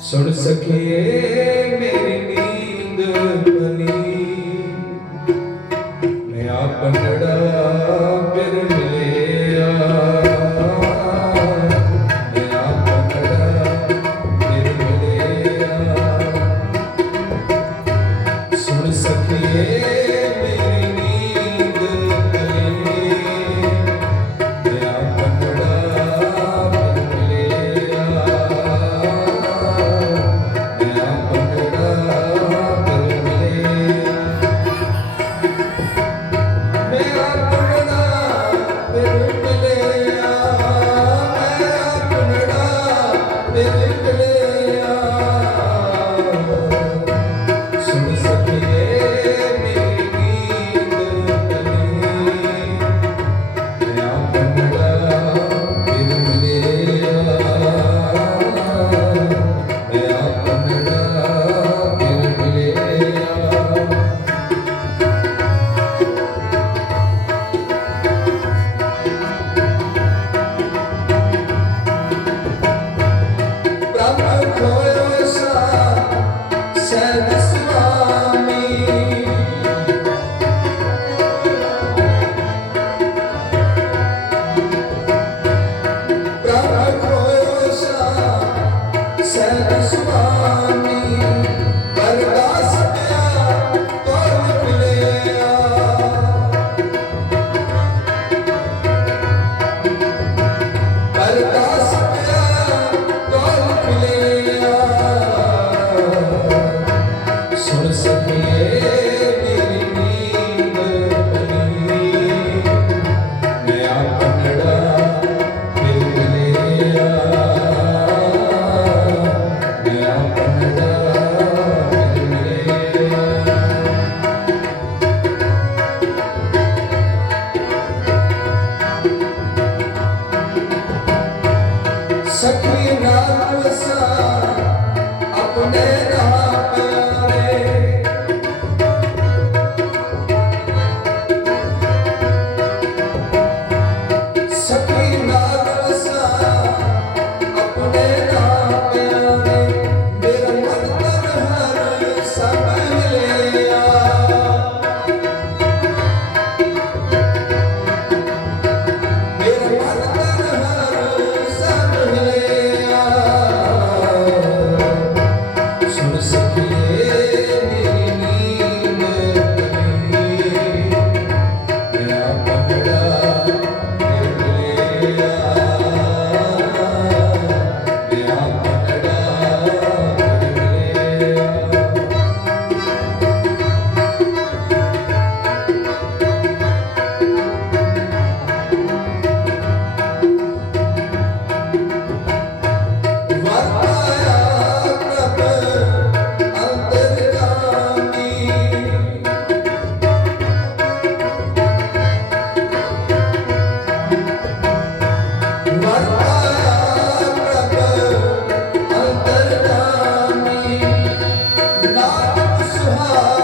ਸੁਣ ਸਕੇ ਮੇਰੀ ਨੀਂਦ ਬਣੀ। ਮੈਂ ਆਪਣੜਾ Oh.